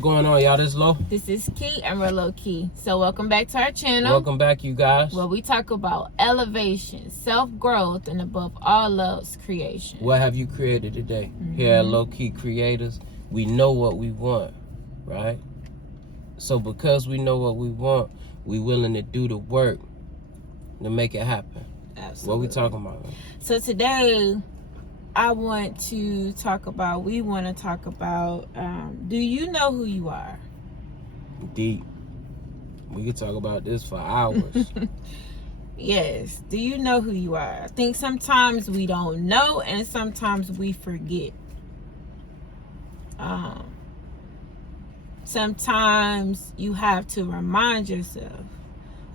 Going on, y'all? This is Lo. This is Key and we're Lo&Kee. So welcome back to our channel. Welcome back, you guys. Where we talk about elevation, self-growth, and above all else, creation. What have you created today? Here at Lo&Kee Creators, we know what we want, right? So because we know what we want, we willing to do the work to make it happen. Absolutely. What we talking about? So today, we want to talk about, do you know who you are? Deep. We could talk about this for hours. Yes. Do you know who you are? I think sometimes we don't know and sometimes we forget. Sometimes you have to remind yourself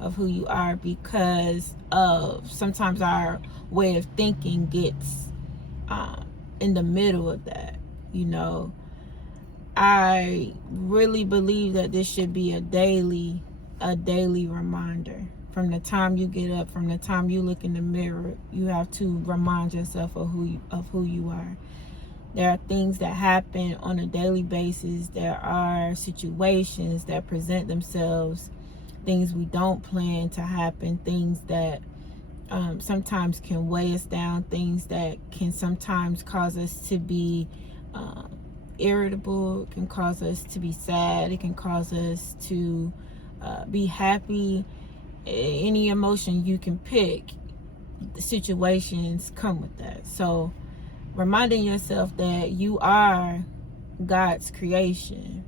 of who you are because of sometimes our way of thinking gets in the middle of that. You know, I really believe that this should be a daily reminder. From the time you get up, from the time you look in the mirror, you have to remind yourself of who you are. There are things that happen on a daily basis. There are situations that present themselves, things we don't plan to happen, things that sometimes can weigh us down, things that can sometimes cause us to be irritable. It can cause us to be sad. It can cause us to be happy. Any emotion you can pick, the situations come with that. So reminding yourself that you are God's creation.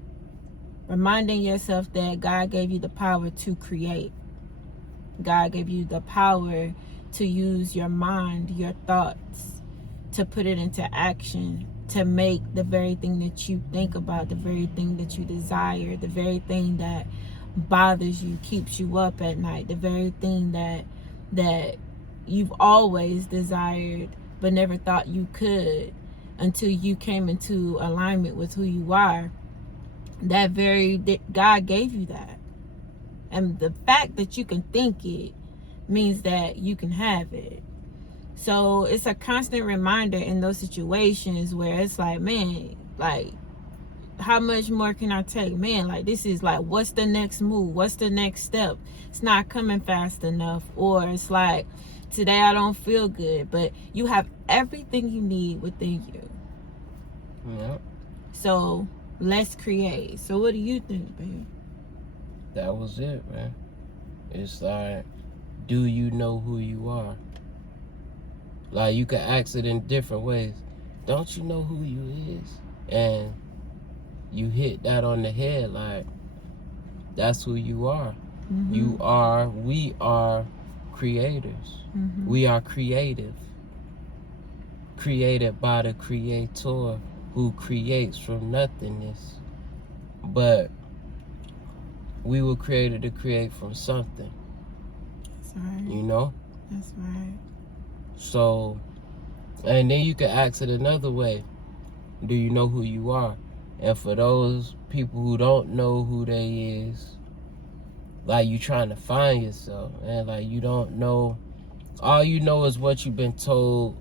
Reminding yourself that God gave you the power to create. God gave you the power to use your mind, your thoughts, to put it into action, to make the very thing that you think about, the very thing that you desire, the very thing that bothers you, keeps you up at night, the very thing that you've always desired but never thought you could until you came into alignment with who you are. God gave you that. And the fact that you can think it means that you can have it. So it's a constant reminder in those situations where it's like, man, like, how much more can I take? Man, like, this is like, what's the next move? What's the next step? It's not coming fast enough. Or it's like, today I don't feel good. But you have everything you need within you. Yep. So let's create. So what do you think, babe? That was it, man. It's like, do you know who you are? Like, you can ask it in different ways. Don't you know who you is? And you hit that on the head. Like, that's who you are. We are creators. We are creative. Created by the Creator who creates from nothingness. But we were created to create from something. That's right. You know? That's right. So, and then you can ask it another way. Do you know who you are? And for those people who don't know who they is, like, you trying to find yourself, and like, you don't know, all you know is what you've been told.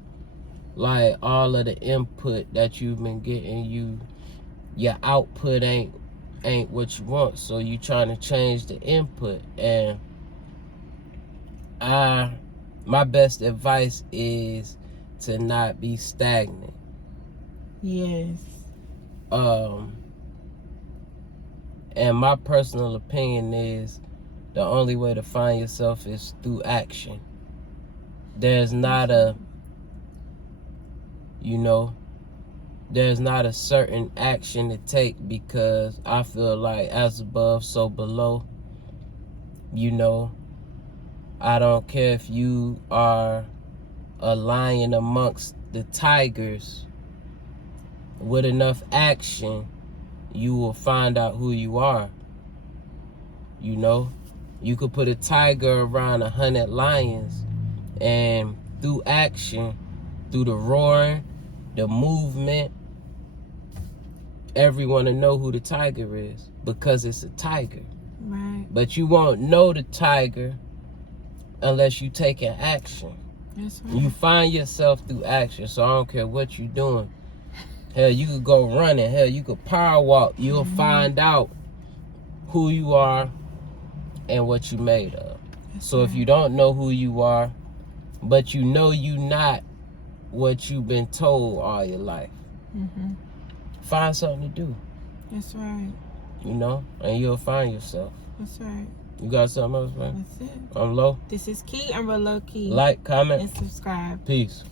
Like, all of the input that you've been getting, your output ain't what you want. So you trying to change the input. And my best advice is to not be stagnant. Yes. And my personal opinion is the only way to find yourself is through action. There's not a certain action to take, because I feel like as above, so below. You know, I don't care if you are a lion amongst the tigers. With enough action, you will find out who you are. You know, you could put a tiger around 100 lions, and through action, through the roaring, the movement, everyone will know who the tiger is, because it's a tiger. Right. But you won't know the tiger unless you take an action. That's right. You find yourself through action. So I don't care what you're doing. Hell, you could go running. Hell, you could power walk. You'll find out who you are and what you made of. So if you don't know who you are, but you know you not what you've been told all your life, find something to do. That's right. You know, and you'll find yourself. That's right. You got something else, man? That's it. I'm Lo. This is Key. I'm Lo&Kee. Like, comment, and subscribe. Peace.